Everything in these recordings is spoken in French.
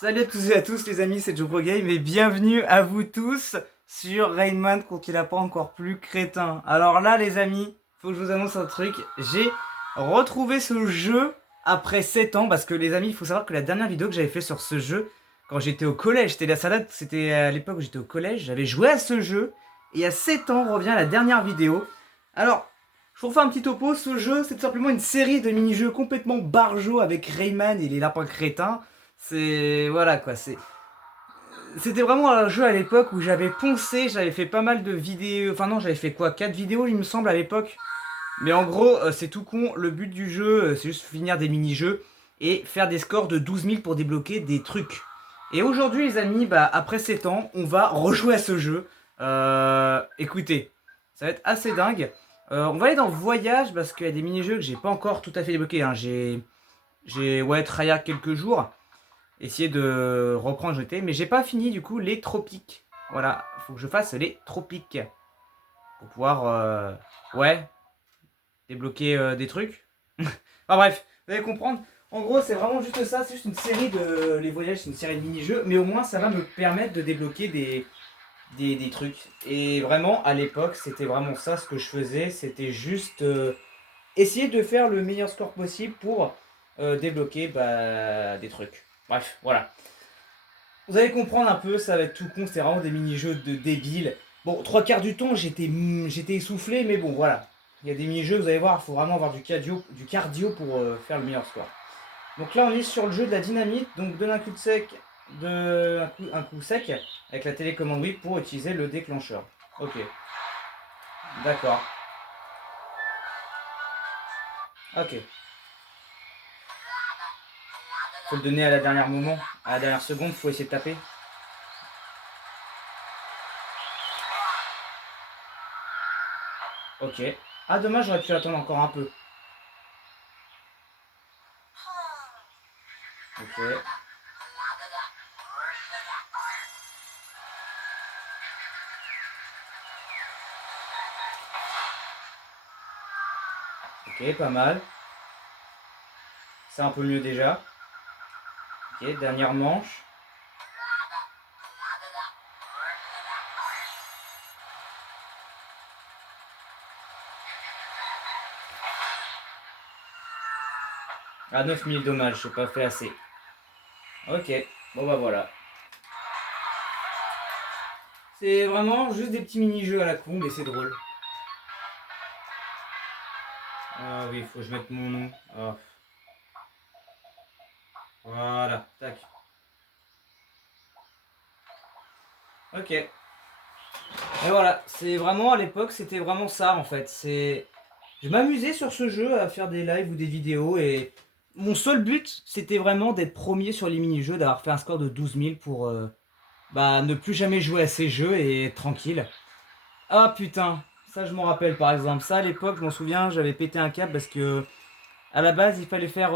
Salut à tous et à tous les amis, c'est Joe Pro Game et bienvenue à vous tous sur Rayman contre les lapins encore plus crétins. Alors là les amis, faut que je vous annonce un truc, j'ai retrouvé ce jeu après 7 ans parce que les amis, il faut savoir que la dernière vidéo que j'avais fait sur ce jeu, quand j'étais au collège, c'était la salade, c'était à l'époque où j'étais au collège, j'avais joué à ce jeu et il y a 7 ans revient la dernière vidéo. Alors, je vous refais un petit topo, ce jeu c'est tout simplement une série de mini-jeux complètement barjots avec Rayman et les lapins crétins. C'est voilà quoi, c'était vraiment un jeu à l'époque où j'avais poncé, j'avais fait pas mal de vidéos, enfin non, j'avais fait quoi, 4 vidéos il me semble à l'époque. Mais en gros, c'est tout con, le but du jeu, c'est juste finir des mini-jeux et faire des scores de 12 000 pour débloquer des trucs. Et aujourd'hui les amis, bah après 7 ans, on va rejouer à ce jeu. Écoutez, ça va être assez dingue. On va aller dans voyage parce qu'il y a des mini-jeux que j'ai pas encore tout à fait débloqués, hein. J'ai ouais, tryhard quelques jours essayer de reprendre jeter, mais j'ai pas fini du coup les tropiques. Voilà, faut que je fasse les tropiques pour pouvoir ouais, débloquer des trucs. Enfin bref, vous allez comprendre. En gros, c'est vraiment juste ça, c'est juste une série de les voyages, c'est une série de mini-jeux, mais au moins ça va me permettre de débloquer des trucs. Et vraiment, à l'époque, c'était vraiment ça ce que je faisais, c'était juste essayer de faire le meilleur score possible pour débloquer bah, des trucs. Bref, voilà. Vous allez comprendre un peu, ça va être tout con, c'est vraiment des mini-jeux de débiles. Bon, trois quarts du temps, j'étais essoufflé, mais bon, voilà. Il y a des mini-jeux, vous allez voir, il faut vraiment avoir du cardio pour faire le meilleur score. Donc là, on est sur le jeu de la dynamite, donc donne un coup de sec, un coup sec, avec la télécommande Wii pour utiliser le déclencheur. Ok, d'accord. Ok. Faut le donner à la dernière moment, à la dernière seconde, faut essayer de taper. Ok. Ah, dommage, j'aurais pu attendre encore un peu. Ok. Ok, pas mal. C'est un peu mieux déjà. Ok, dernière manche. Ah, 9000, dommage, j'ai pas fait assez. Ok, bon bah voilà. C'est vraiment juste des petits mini-jeux à la con, mais c'est drôle. Ah oui, faut que je mette mon nom. Ah, voilà, tac. Ok. Et voilà, c'est vraiment à l'époque, c'était vraiment ça en fait. Je m'amusais sur ce jeu à faire des lives ou des vidéos et mon seul but, c'était vraiment d'être premier sur les mini-jeux, d'avoir fait un score de 12 000 pour bah, ne plus jamais jouer à ces jeux et être tranquille. Ah putain, ça je m'en rappelle par exemple. Ça à l'époque, je m'en souviens, j'avais pété un câble parce que à la base il fallait faire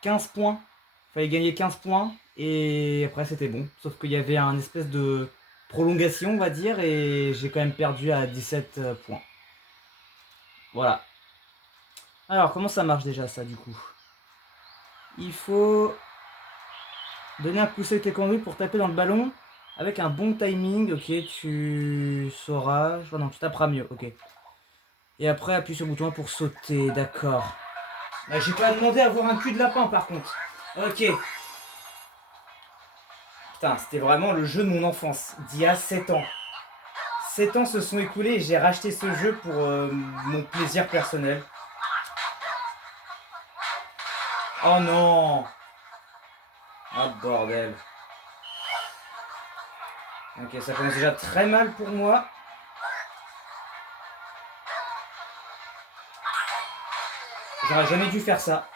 15 points. Il fallait gagner 15 points et après c'était bon. Sauf qu'il y avait un espèce de prolongation, on va dire, et j'ai quand même perdu à 17 points. Voilà. Alors comment ça marche déjà ça du coup? Il faut donner un poussé avec tes conduits pour taper dans le ballon avec un bon timing. Ok, tu sauras. Oh non, tu taperas mieux. Ok. Et après, appuie sur le bouton pour sauter, d'accord. Là, j'ai pas demandé à avoir un cul de lapin par contre. Ok. Putain, c'était vraiment le jeu de mon enfance, d'il y a 7 ans. 7 ans se sont écoulés et j'ai racheté ce jeu pour mon plaisir personnel. Oh non. Ah bordel. Ok, ça commence déjà très mal pour moi. J'aurais jamais dû faire ça.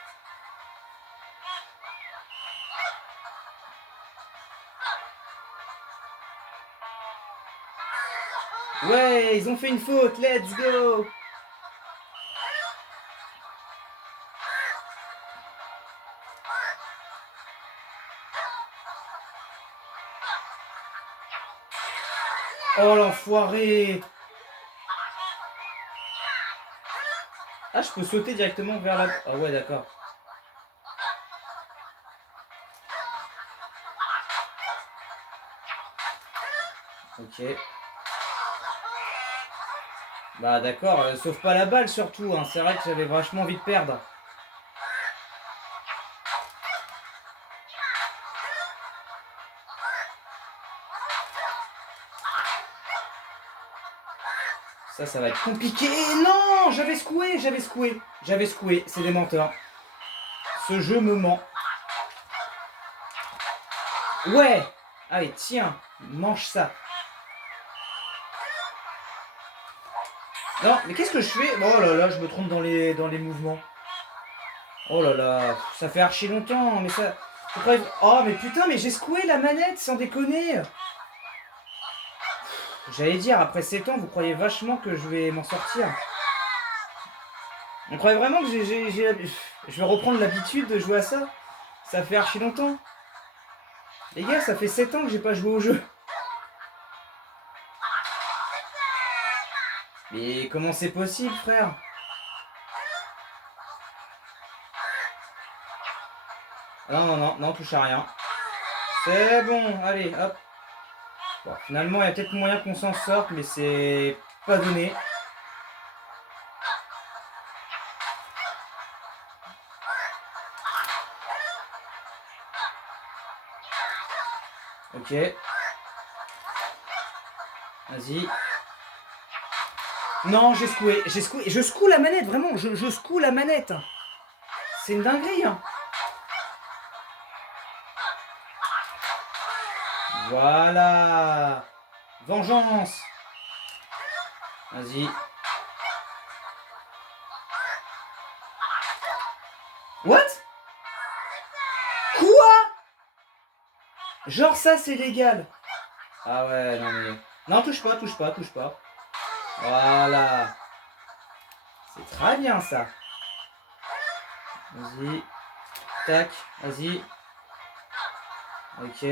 Ouais, ils ont fait une faute, let's go. Oh l'enfoiré. Ah, je peux sauter directement vers la... Ah ouais, d'accord. Ok. Bah d'accord, sauve pas la balle surtout, hein. C'est vrai que j'avais vachement envie de perdre. Ça va être compliqué. Non, j'avais secoué. C'est des menteurs. Ce jeu me ment. Ouais. Allez, tiens, mange ça. Non, mais qu'est-ce que je fais? Oh là là, je me trompe dans les mouvements. Oh là là, ça fait archi longtemps, mais ça... Oh, mais putain, mais j'ai secoué la manette, sans déconner. J'allais dire, après 7 ans, vous croyez vachement que je vais m'en sortir? On croyait vraiment que je vais reprendre l'habitude de jouer à ça? Ça fait archi longtemps. Les gars, ça fait 7 ans que j'ai pas joué au jeu. Mais comment c'est possible, frère? Non, touche à rien. C'est bon, allez, hop. Bon, finalement, il y a peut-être moyen qu'on s'en sorte, mais c'est pas donné. Ok. Vas-y. Non, j'ai secoué. Je secoue la manette, vraiment. Je secoue la manette. C'est une dinguerie, hein. Voilà. Vengeance. Vas-y. What? Quoi? Genre ça, c'est légal. Ah ouais, non mais... Non, touche pas. Voilà. C'est très bien, ça. Vas-y. Tac, vas-y. Ok.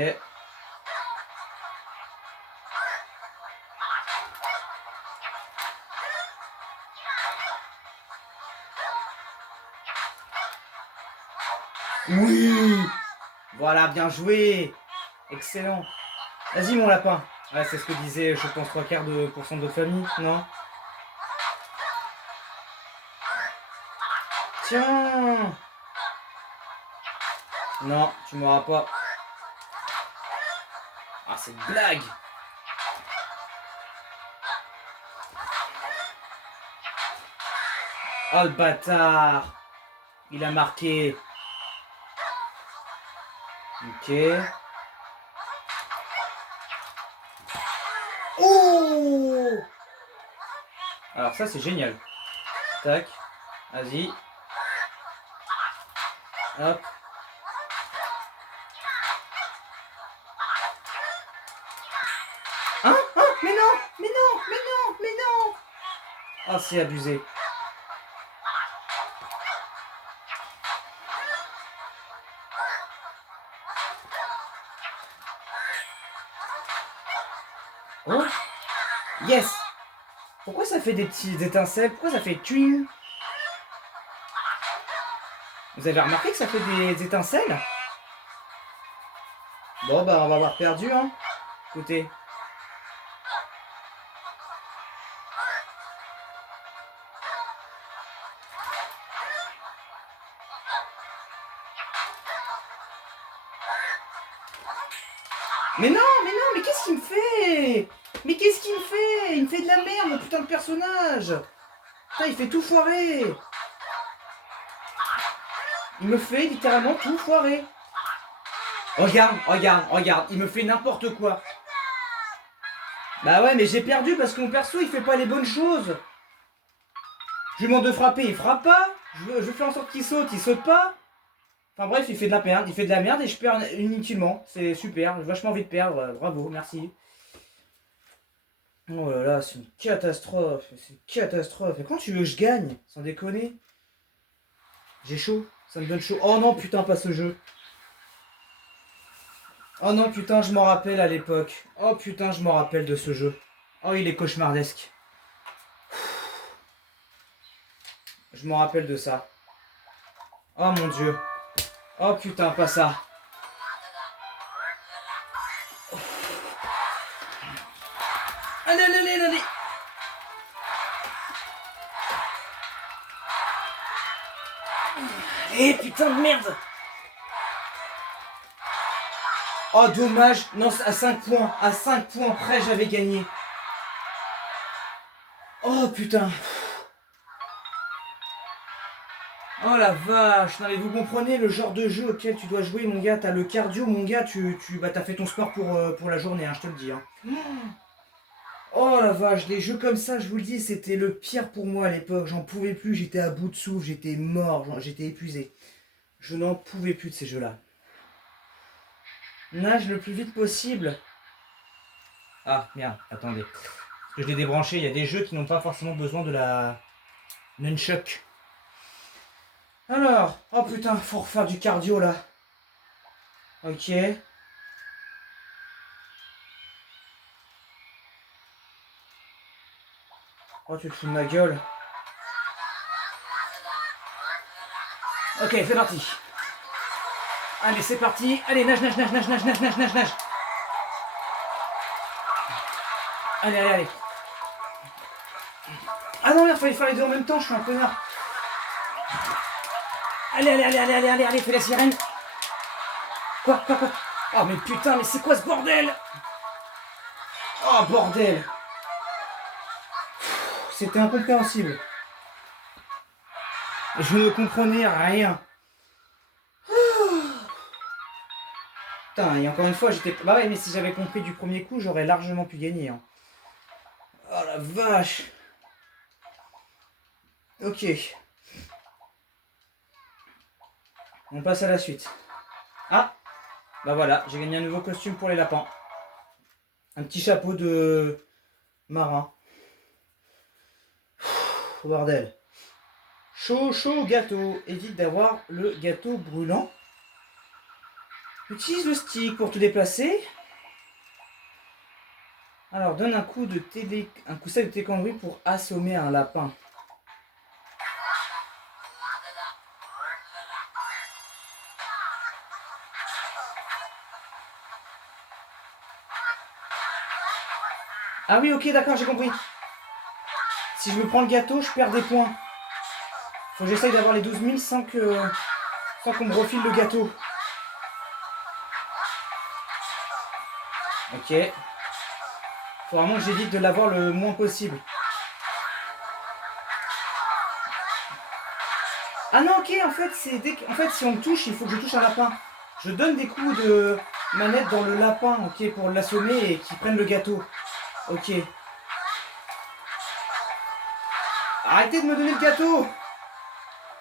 Oui. Voilà, bien joué. Excellent. Vas-y, mon lapin. Ouais, c'est ce que disait, je pense, 3/4 de pourcent de votre famille, non? Tiens. Non, tu m'auras pas. Ah, c'est une blague. Oh, le bâtard. Il a marqué. Ok. Oh! Alors ça, c'est génial. Tac. Vas-y. Hop. Hein? Mais non! Ah, c'est abusé. Oh! Yes! Pourquoi ça fait des petites étincelles? Pourquoi ça fait twing? Vous avez remarqué que ça fait des étincelles? Bon, bah, on va avoir perdu, hein. Écoutez. Mais qu'est-ce qu'il me fait? Mais qu'est-ce qu'il me fait? Il me fait de la merde, mon putain de personnage. Putain, il fait tout foirer. Il me fait littéralement tout foirer. Regarde, il me fait n'importe quoi. Bah ouais, mais j'ai perdu parce que mon perso, il fait pas les bonnes choses. Je lui demande de frapper, il frappe pas. Je fais en sorte qu'il saute pas. Enfin bref, il fait de la merde et je perds inutilement. C'est super, j'ai vachement envie de perdre. Bravo, merci. Oh là là, c'est une catastrophe. Et quand tu veux que je gagne? Sans déconner. J'ai chaud, ça me donne chaud. Oh non, putain, pas ce jeu. Oh non, putain, je m'en rappelle à l'époque. Oh putain, je m'en rappelle de ce jeu. Oh, il est cauchemardesque. Je m'en rappelle de ça. Oh mon dieu. Oh putain, pas ça. Allez, allez, allez, allez. Eh putain de merde. Oh dommage. Non, à 5 points. À 5 points près, j'avais gagné. Oh putain. Oh la vache. Non mais vous comprenez le genre de jeu auquel tu dois jouer, mon gars. T'as le cardio, mon gars. T'as fait ton sport pour la journée, hein, je te le dis. Hein. Oh la vache, les jeux comme ça, je vous le dis, c'était le pire pour moi à l'époque. J'en pouvais plus, j'étais à bout de souffle, j'étais mort, j'étais épuisé. Je n'en pouvais plus de ces jeux-là. Nage le plus vite possible. Ah, merde, attendez. Parce que je l'ai débranché, il y a des jeux qui n'ont pas forcément besoin de la nunchuck. Alors, oh putain, faut refaire du cardio là. Ok. Oh, tu te fous de ma gueule. Ok, c'est parti. Allez, c'est parti. Allez, nage, nage, nage, nage, nage, nage, nage, nage, nage. Allez, allez, allez. Ah non, il fallait faire les deux en même temps, je suis un connard. Allez, allez, allez, allez, allez, allez, allez, fais la sirène. Quoi? Oh, mais putain, mais c'est quoi ce bordel? Oh, bordel. C'était incompréhensible. Je ne comprenais rien. Putain, et encore une fois, j'étais... Bah ouais, mais si j'avais compris du premier coup, j'aurais largement pu gagner. Hein. Oh la vache. Ok. On passe à la suite. Ah. Bah voilà, j'ai gagné un nouveau costume pour les lapins. Un petit chapeau de marin. Bordel. Chaud, chaud gâteau. Évite d'avoir le gâteau brûlant. Utilise le stick pour te déplacer. Alors, donne un coup sec de télécommande pour assommer un lapin. Ah oui, ok, d'accord, j'ai compris. Si je me prends le gâteau, je perds des points. Faut que j'essaye d'avoir les 12 000 sans qu'on me refile le gâteau. Ok. Faut vraiment que j'évite de l'avoir le moins possible. Ah non, ok, en fait, si on me touche, il faut que je touche un lapin. Je donne des coups de manette dans le lapin, ok, pour l'assommer et qu'il prenne le gâteau. Ok. Arrêtez de me donner le gâteau!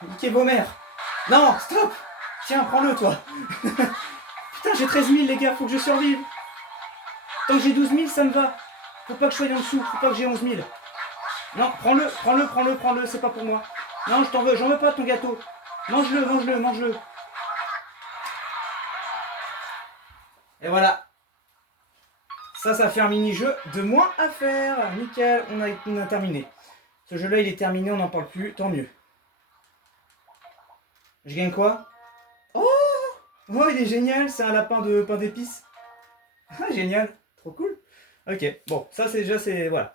Niquez vos mères. Non, stop! Tiens, prends-le, toi. Putain, j'ai 13 000, les gars, faut que je survive. Tant que j'ai 12 000, ça me va. Faut pas que je sois en dessous, faut pas que j'ai 11 000. Non, prends-le, c'est pas pour moi. Non, j'en veux pas de ton gâteau. Mange-le. Et voilà. Ça fait un mini-jeu de moins à faire. Nickel, on a terminé. Ce jeu-là, il est terminé, on n'en parle plus, tant mieux. Je gagne quoi? Oh, il est génial, c'est un lapin de pain d'épices. Ah, génial, trop cool. Ok, bon, ça c'est déjà, voilà.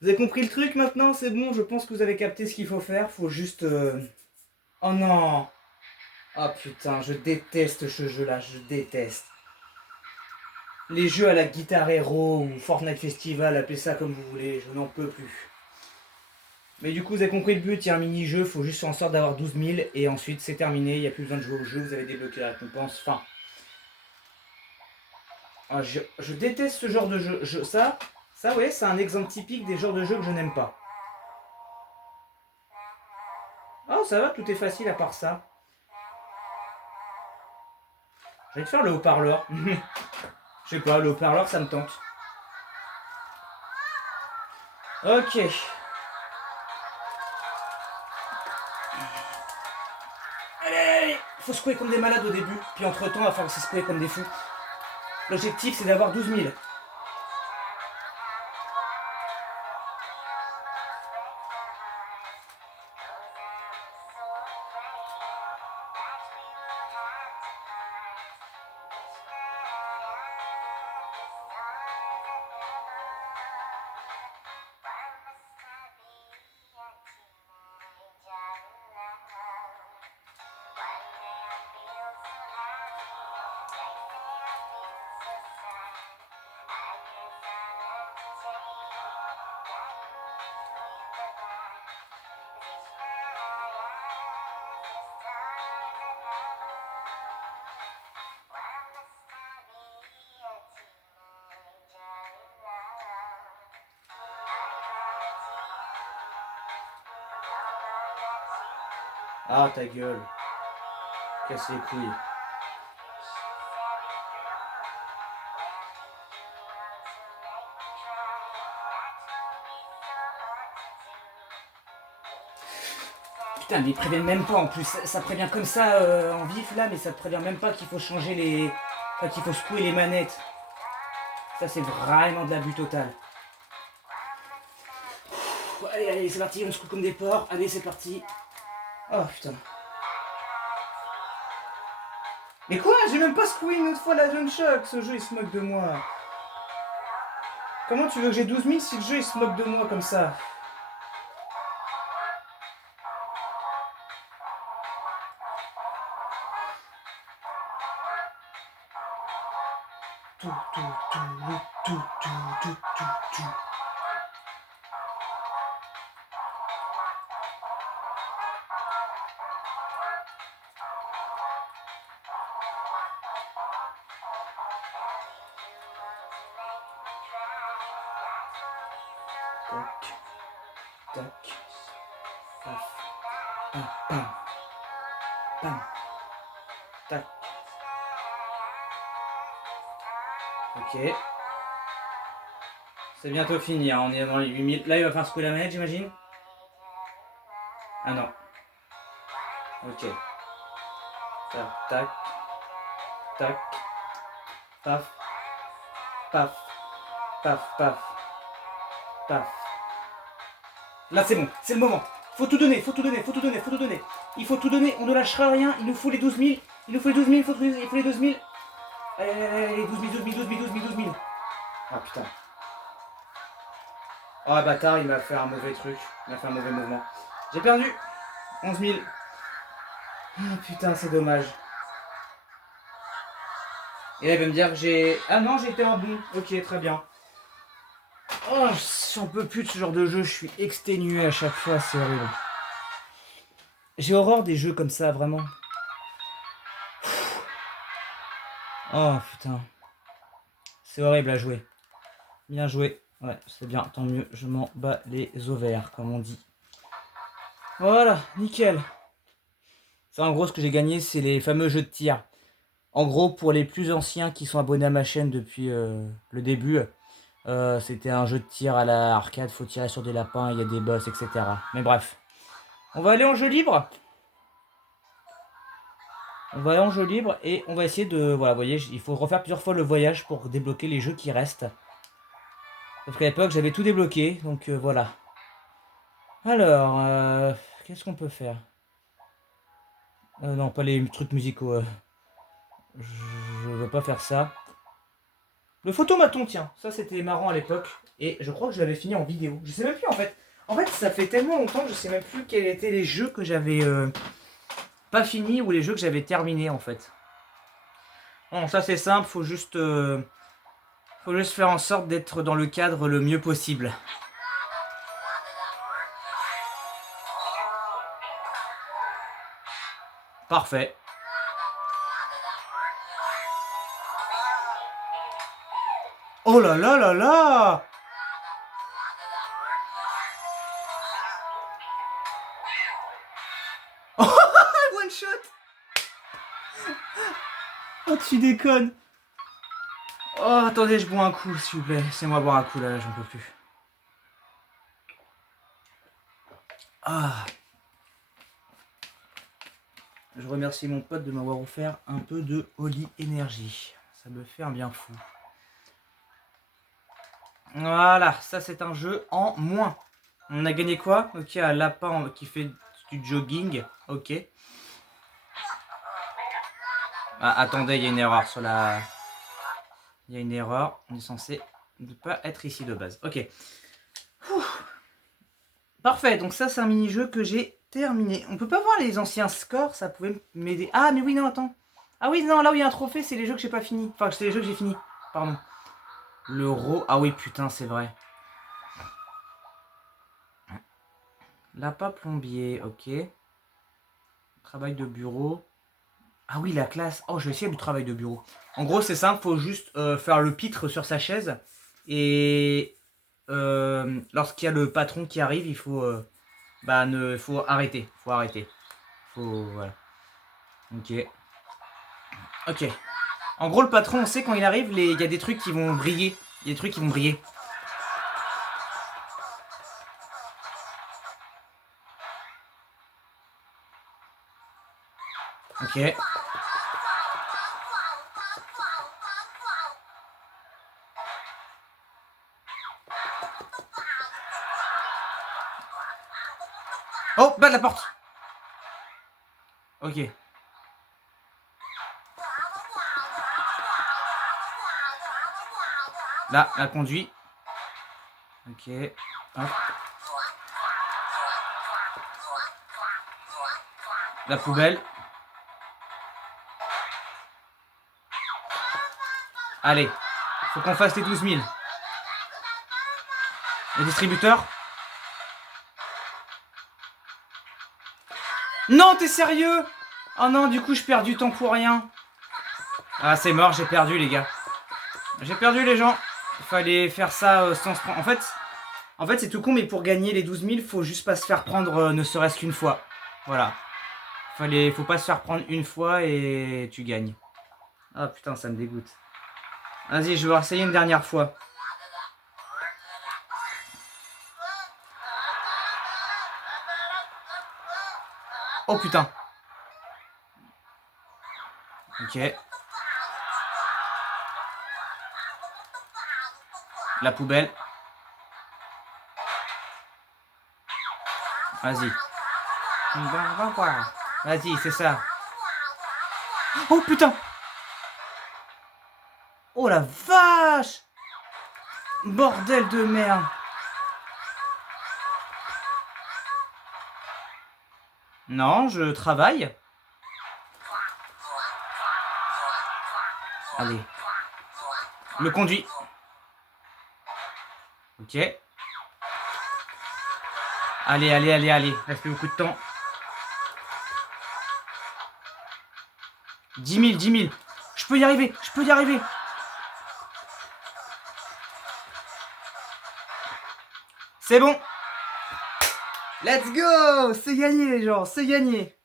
Vous avez compris le truc maintenant, c'est bon, je pense que vous avez capté ce qu'il faut faire. Faut juste... Oh non. Oh putain, je déteste ce jeu-là, je déteste. Les jeux à la Guitar Hero ou Fortnite Festival, appelez ça comme vous voulez, je n'en peux plus. Mais du coup, vous avez compris le but, il y a un mini-jeu, faut juste faire en sorte d'avoir 12 000 et ensuite c'est terminé, il n'y a plus besoin de jouer au jeu, vous avez débloqué la récompense, fin. Ah, je déteste ce genre de jeu. Ça ouais, c'est un exemple typique des genres de jeux que je n'aime pas. Oh, ça va, tout est facile à part ça. Je vais te faire le haut-parleur. Je sais pas, le haut-parleur, ça me tente. Ok. Allez, faut secouer comme des malades au début. Puis entre-temps, il va falloir se secouer comme des fous. L'objectif, c'est d'avoir 12 000. Ah, ta gueule. Casse les couilles. Putain, mais ils préviennent même pas en plus. Ça prévient comme ça en vif là, mais ça te prévient même pas qu'il faut changer les. Enfin, qu'il faut secouer les manettes. Ça, c'est vraiment de l'abus total. Allez, allez, c'est parti, on secoue comme des porcs. Allez, c'est parti. Oh putain. Mais quoi? J'ai même pas secoué une autre fois la Zone Shock. Ce jeu, il se moque de moi. Comment tu veux que j'ai 12 000 si le jeu, il se moque de moi comme ça? Tout, tout, tout, tout, tout, tout, tout, tout. Tac, tac, paf, pam, pam, pam, tac. Ok. C'est bientôt fini, hein. On est dans les 8000. Là, il va falloir secouer la manette, j'imagine. Ah non. Ok. Tac, tac, tac, paf, paf, paf, paf, paf. Là, c'est bon, c'est le moment. Faut tout donner, faut tout donner, faut tout donner, faut tout donner. Il faut tout donner, on ne lâchera rien. Il nous faut les 12 000. Il nous faut les 12 000, il faut les 12 000. Allez, 12 000, 12 000, 12 000, 12 000, 12 000. Ah putain. Oh bâtard, il m'a fait un mauvais truc. Il m'a fait un mauvais mouvement. J'ai perdu 11 000. Oh putain, c'est dommage. Et là, il va me dire que j'ai... Ah non, j'ai été un bon. Ok, très bien. Oh, j'en peux plus de ce genre de jeu. Je suis exténué à chaque fois, c'est horrible. J'ai horreur des jeux comme ça, vraiment. Oh putain. C'est horrible à jouer. Bien joué. Ouais, c'est bien, tant mieux. Je m'en bats les ovaires, comme on dit. Voilà, nickel. Ça, en gros, ce que j'ai gagné, c'est les fameux jeux de tir. En gros, pour les plus anciens qui sont abonnés à ma chaîne depuis le début, c'était un jeu de tir à la arcade. Faut tirer sur des lapins, il y a des boss, etc. Mais bref. On va aller en jeu libre. On va aller en jeu libre et on va essayer de... Voilà, vous voyez, il faut refaire plusieurs fois le voyage pour débloquer les jeux qui restent. Parce qu'à l'époque, j'avais tout débloqué, donc voilà. Alors, qu'est-ce qu'on peut faire? Non, pas les trucs musicaux. Je veux pas faire ça. Le photomaton, tiens, ça c'était marrant à l'époque. Et je crois que je l'avais fini en vidéo. Je sais même plus en fait. En fait, ça fait tellement longtemps que je sais même plus quels étaient les jeux que j'avais pas fini ou les jeux que j'avais terminés en fait. Bon, ça c'est simple, faut juste faire en sorte d'être dans le cadre le mieux possible. Parfait. Oh là là là là! One shot! Oh, tu déconnes! Oh, attendez, je bois un coup, s'il vous plaît. Laissez-moi boire un coup, là, j'en peux plus. Ah. Je remercie mon pote de m'avoir offert un peu de Holy Energy. Ça me fait un bien fou. Voilà, ça c'est un jeu en moins. On a gagné quoi? Ok, un lapin qui fait du jogging. Ok. Ah, attendez, il y a une erreur sur la... Il y a une erreur. On est censé ne pas être ici de base. Ok. Ouh. Parfait, donc ça c'est un mini-jeu que j'ai terminé. On peut pas voir les anciens scores, ça pouvait m'aider. Ah mais oui, non, attends. Ah oui, non, là où il y a un trophée, c'est les jeux que j'ai pas fini. Enfin, c'est les jeux que j'ai fini. Pardon. L'euro. Ah oui, putain, c'est vrai. Lapin plombier, ok. Travail de bureau. Ah oui, la classe. Oh, je vais essayer du travail de bureau. En gros, c'est simple, faut juste faire le pitre sur sa chaise. Et lorsqu'il y a le patron qui arrive, il faut, faut arrêter. Faut arrêter. Faut... Voilà. Ok. Ok. En gros, le patron, on sait quand il arrive, il y a des trucs qui vont briller. Il y a des trucs qui vont briller. Ok. Oh, bas de la porte. Ok. Là, la conduit. Ok. Hop. La poubelle. Allez. Faut qu'on fasse les 12 000. Le distributeur. Non, t'es sérieux? Oh non, du coup, je perds du temps pour rien. Ah, c'est mort, j'ai perdu, les gars. J'ai perdu, les gens. Il fallait faire ça sans se prendre. En fait c'est tout con, mais pour gagner les 12 000, faut juste pas se faire prendre ne serait-ce qu'une fois. Voilà. Faut pas se faire prendre une fois et tu gagnes. Ah putain, ça me dégoûte. Vas-y, je vais essayer une dernière fois. Oh putain. Ok. La poubelle. Vas-y. Vas-y, c'est ça. Oh putain. Oh la vache. Bordel de merde. Non, je travaille. Allez. Le conduit. Ok. Allez, allez, allez, allez. Reste plus beaucoup de temps. 10 000, 10 000. Je peux y arriver, je peux y arriver. C'est bon. Let's go. C'est gagné, les gens, c'est gagné.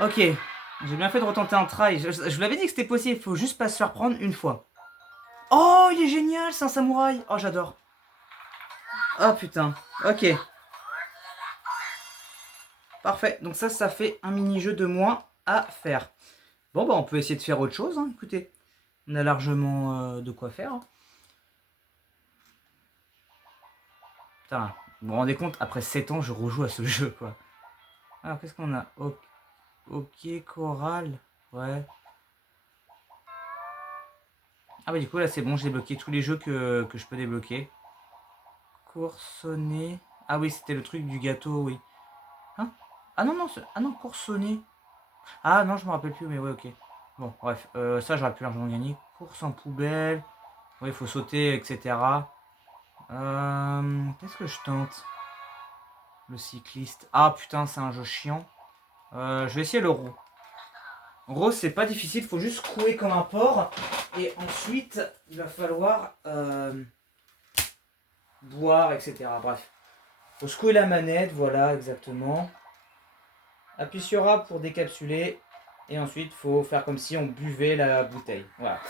Ok. J'ai bien fait de retenter un try. Je vous l'avais dit que c'était possible. Il faut juste pas se faire prendre une fois. Oh, il est génial, c'est un samouraï. Oh, j'adore. Oh, putain. Ok. Parfait. Donc ça fait un mini-jeu de moins à faire. Bon, bah, on peut essayer de faire autre chose. Hein. Écoutez, on a largement de quoi faire. Putain, vous vous rendez compte, après 7 ans, je rejoue à ce jeu, quoi. Alors, qu'est-ce qu'on a? Ok, chorale. Ouais. Ah bah du coup, là, c'est bon, j'ai débloqué tous les jeux que je peux débloquer. Coursonner. Ah oui, c'était le truc du gâteau, oui. Hein? Ah non, non, ah non, coursonner. Ah non, je me rappelle plus, mais ouais, ok. Bon, bref, ça, j'aurais pu largement gagner. Course en poubelle. Ouais, il faut sauter, etc. Qu'est-ce que je tente? Le cycliste. Ah putain, c'est un jeu chiant. Je vais essayer le roue. Rose, c'est pas difficile, faut juste couler comme un porc. Et ensuite, il va falloir boire, etc. Bref. Faut secouer la manette, voilà, exactement. Appuie sur A pour décapsuler. Et ensuite, faut faire comme si on buvait la bouteille. Voilà.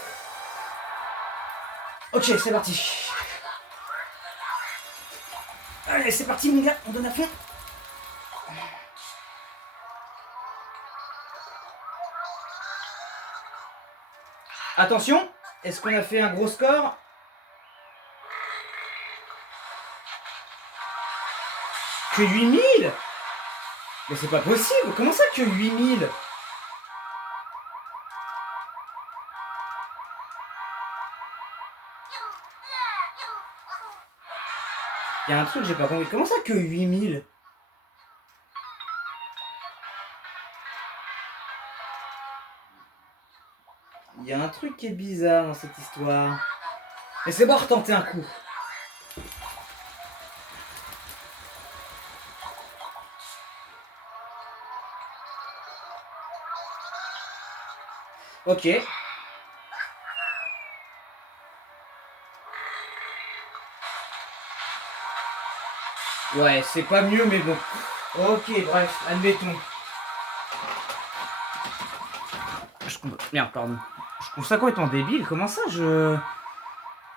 Ok, c'est parti. Allez, c'est parti, mon gars, on donne à fond. Attention, est-ce qu'on a fait un gros score? Que 8000? Mais c'est pas possible, comment ça que 8000? Il y a un truc que j'ai pas compris, comment ça que 8000? Il y a un truc qui est bizarre dans cette histoire. Laissez-moi retenter un coup. Ok. Ouais, c'est pas mieux, mais bon. Ok, bref, admettons. Merde, pardon. Je trouve ça complètement débile. Comment ça,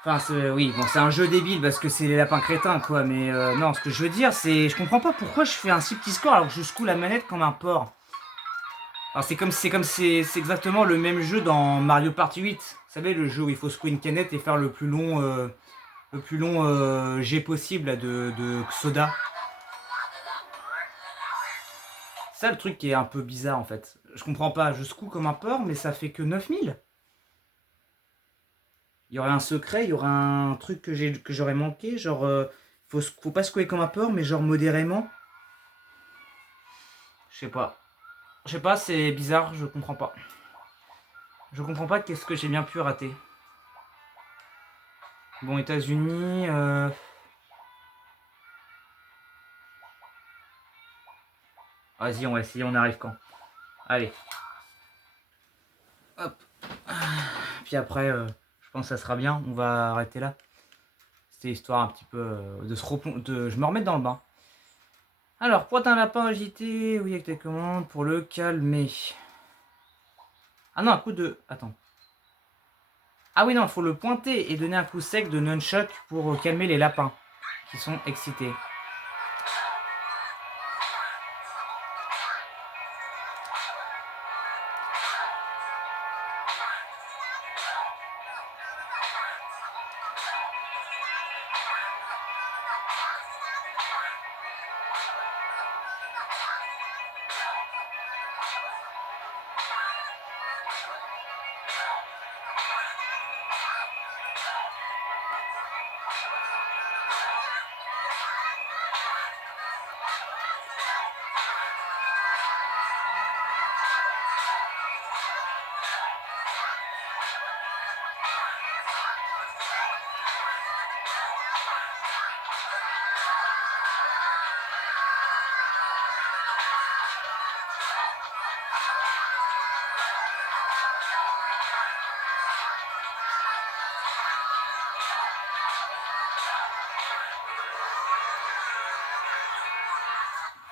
Enfin, oui, bon, c'est un jeu débile parce que c'est les lapins crétins, quoi. Mais non, ce que je veux dire, c'est... Je comprends pas pourquoi je fais un si petit score alors que je secoue la manette comme un porc. Alors, c'est exactement le même jeu dans Mario Party 8. Vous savez, le jeu où il faut secouer une canette et faire le plus long jet possible là, de soda. C'est ça le truc qui est un peu bizarre en fait. Je comprends pas, je secoue comme un porc, mais ça fait que 9000. Il y aurait un secret, il y aurait un truc que j'aurais manqué, genre faut pas secouer comme un porc, mais genre modérément. Je sais pas. Je sais pas, c'est bizarre, je comprends pas. Je comprends pas qu'est-ce que j'ai bien pu rater. Bon, États-Unis. Vas-y, on va essayer, on arrive quand. Allez. Hop. Puis après, je pense que ça sera bien. On va arrêter là. C'était histoire un petit peu de se replonger. Je me remets dans le bain. Alors, pointe un lapin agité. Oui, avec tes commandes pour le calmer. Ah non, un coup de... Attends. Ah oui, non, il faut le pointer et donner un coup sec de nunchuck pour calmer les lapins qui sont excités.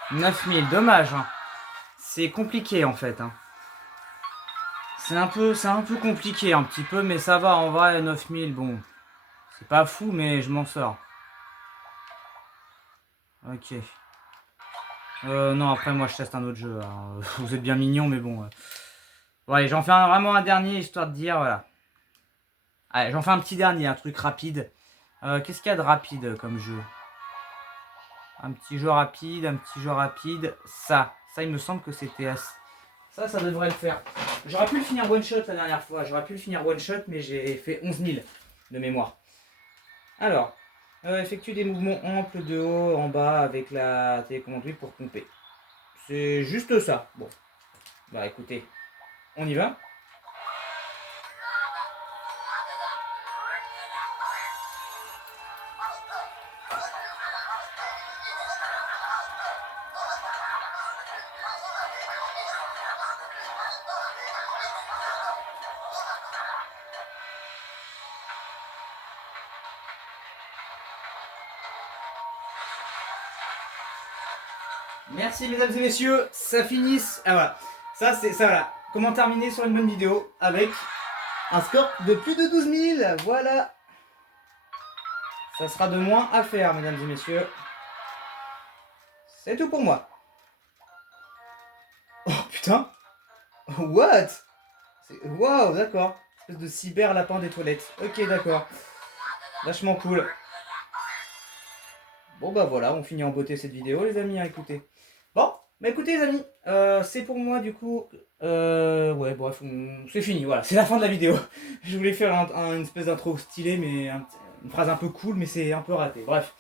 « 9000, dommage. Hein. C'est compliqué en fait. Hein. C'est un peu compliqué un petit peu, mais ça va en vrai, 9000, bon. C'est pas fou, mais je m'en sors. Ok. Non, après moi je teste un autre jeu. Hein. Vous êtes bien mignon, mais bon. Ouais, j'en fais vraiment un dernier, histoire de dire, voilà. Allez, j'en fais un petit dernier, un truc rapide. Qu'est-ce qu'il y a de rapide comme jeu? Un petit jeu rapide, un petit jeu rapide. Ça il me semble que c'était... Ça devrait le faire. J'aurais pu le finir one shot la dernière fois. J'aurais pu le finir one shot, mais j'ai fait 11 000 de mémoire. Alors, effectue des mouvements amples de haut en bas avec la télécommande pour pomper. C'est juste ça. Bon, bah écoutez, on y va. Merci mesdames et messieurs, ça finisse. Ah voilà, ça voilà. Comment terminer sur une bonne vidéo avec un score de plus de 12 000. Voilà. Ça sera de moins à faire mesdames et messieurs. C'est tout pour moi. Oh putain. What? Waouh, d'accord. Espèce de cyber lapin des toilettes. Ok, d'accord. Vachement cool. Bon bah voilà, on finit en beauté cette vidéo les amis, hein, écoutez. Bon, bah écoutez les amis, c'est pour moi du coup, ouais bref, c'est fini, voilà, c'est la fin de la vidéo. Je voulais faire une espèce d'intro stylé, mais une phrase un peu cool, mais c'est un peu raté. Bref,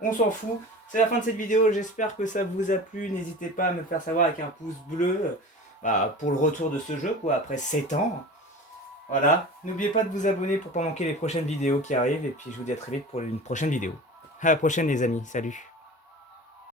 on s'en fout, c'est la fin de cette vidéo, j'espère que ça vous a plu, n'hésitez pas à me faire savoir avec un pouce bleu, pour le retour de ce jeu, quoi, après 7 ans. Voilà, n'oubliez pas de vous abonner pour pas manquer les prochaines vidéos qui arrivent, et puis je vous dis à très vite pour une prochaine vidéo. À la prochaine les amis, salut.